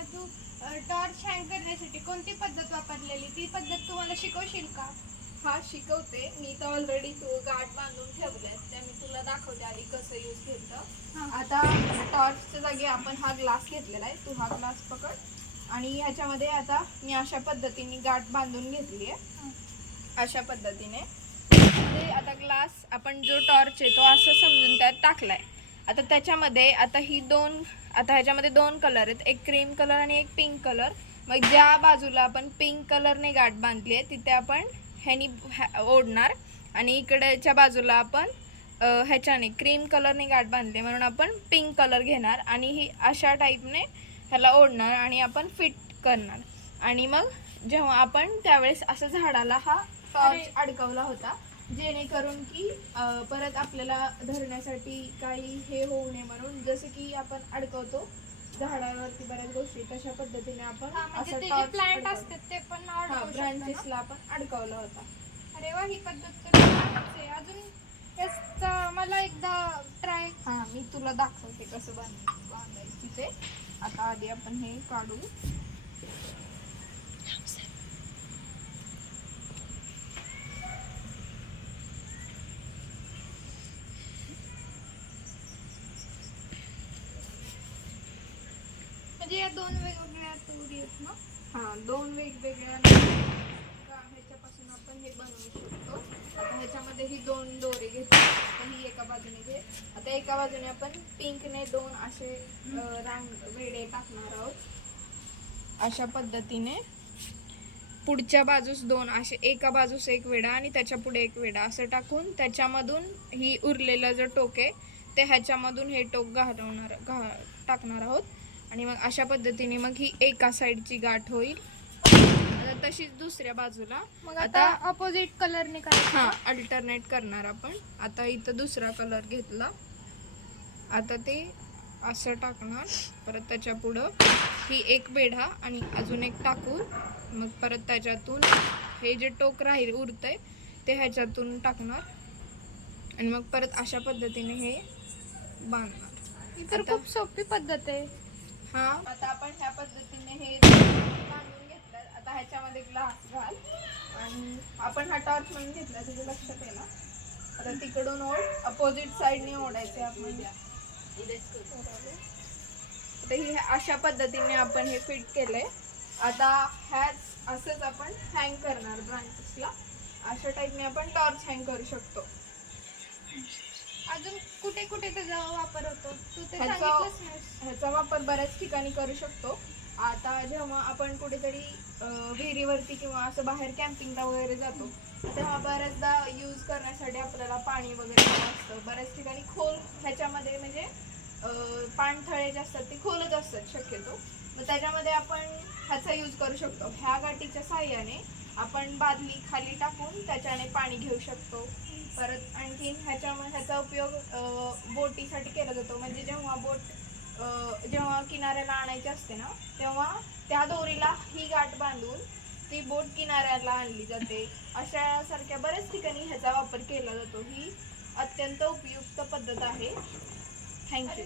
मग तू torch hang करण्यासाठी कोणती पद्धत वापरलेली, ती पद्धत तुम्हाला शिकवशील का? हा शिकवते मी तर ऑलरेडी तू गाठ बांधून ठेवल्यात त्या मी तुला दाखवते आधी कसं यूज केलं. आता टॉर्चच्या जागी आपण हा ग्लास घेतलेला आहे, तू हा ग्लास पकड आणि ह्याच्यामध्ये आता मी अशा पद्धतीने गाठ बांधून घेतली आहे. अशा पद्धतीने आता ग्लास आपण जो टॉर्च आहे तो असं समजून त्यात टाकलाय. आता त्याच्यामध्ये आता ह्याच्यामध्ये दोन कलर आहेत, एक क्रीम कलर आणि एक पिंक कलर. मग ज्या बाजूला आपण पिंक कलरने गाठ बांधली आहे तिथे आपण ह्यानी ओढणार आणि इकडच्या बाजूला आपण ह्याच्याने क्रीम कलरने गाठ बांधली म्हणून आपण पिंक कलर घेणार आणि ही अशा टाईपने ह्याला ओढणार आणि आपण फिट करणार. आणि मग जेव्हा आपण त्यावेळेस असं झाडाला हा टॉर्च अडकवला होता जेणेकरून की परत आपल्याला धरण्यासाठी काही हे होऊ नये म्हणून, जसं की आपण अडकवतो झाडावरती बऱ्याच गोष्टी तशा पद्धतीने आपण म्हणजे असं ते जे टॉर्च प्लांट असतात ते पण ब्रांचेसला आपण अडकवला होता. अरे वा, ही पद्धत तर छानच आहे. अजून याचा मला एकदा ट्राय. मी तुला दाखवते कसं बांधायची ते. आता आधी आपण हे काढू. म्हणजे या दोन वेगवेगळ्या तुरी आहेत ना? दोन वेगवेगळ्या ह्याच्यापासून आपण हे बनवू शकतो. आता ह्याच्यामध्ये ही दोन दोरे घेतली, आता ही एका बाजूने घे. आता एका बाजूने आपण पिंकने दोन असे रांग वेडे टाकणार आहोत. अशा पद्धतीने पुढच्या बाजूस दोन असे, एका बाजूस एक वेडा आणि त्याच्या पुढे एक वेडा असं टाकून त्याच्यामधून ही उरलेला जो टोक आहे ते ह्याच्यामधून हे टोक टाकणार आहोत. आणि मग अशा पद्धतीने मग ही एका साईडची गाठ होईल. आता तशीच दुसऱ्या बाजूला मग आता अपोजिट कलरने करायचं. अल्टरनेट करणार आपण. आता इथं दुसरा कलर घेतला, आता ते असं टाकणार, परत त्याच्या पुढं ही एक वेढा आणि अजून एक टाकून मग परत त्याच्यातून हे जे टोक राहील उरतंय ते ह्याच्यातून टाकणार आणि मग परत अशा पद्धतीने हे बांधणार. ही तर खूप सोपी पद्धत आहे. आता आपण ह्या पद्धतीने हे बांधून घेतलं. आता ह्याच्यामध्ये ग्लास घाल आणि आपण हा टॉर्च म्हणून घेतला, तुझ्या लक्षात आहे ना? आता तिकडून ओढ, अपोजिट साईडने ओढायचे आपण. आता ही अशा पद्धतीने आपण हे फिट केलंय. आता ह्याच असंच आपण हँग करणार ब्रांचेसला. अशा टाईपने आपण टॉर्च हँग करू शकतो. अजून कुठे कुठे त्याचा वापर होतो तू ते सांगितलंच नाही. ह्याचा वापर बऱ्याच ठिकाणी करू शकतो. आता जेव्हा आपण कुठेतरी विहिरीवरती किंवा असं बाहेर कॅम्पिंगला वगैरे जातो तेव्हा बऱ्याचदा यूज करण्यासाठी आपल्याला पाणी वगैरे असतं. बऱ्याच ठिकाणी खोल ह्याच्यामध्ये म्हणजे पाणथळे जे असतात ते खोलच असतात शक्यतो. मग त्याच्यामध्ये आपण ह्याचा यूज करू शकतो. ह्या गाठीच्या साह्याने आपण बादली खाली टाकून त्याच्याने पाणी घेऊ शकतो. परत आणखीन ह्याचा उपयोग बोटीसाठी केला जातो. म्हणजे जेव्हा किनाऱ्याला आणायची असते ना तेव्हा त्या दोरीला ही गाठ बांधून ती बोट किनाऱ्याला आणली जाते. अशा सारख्या बऱ्याच ठिकाणी ह्याचा वापर केला जातो. ही अत्यंत उपयुक्त पद्धत आहे. थँक्यू.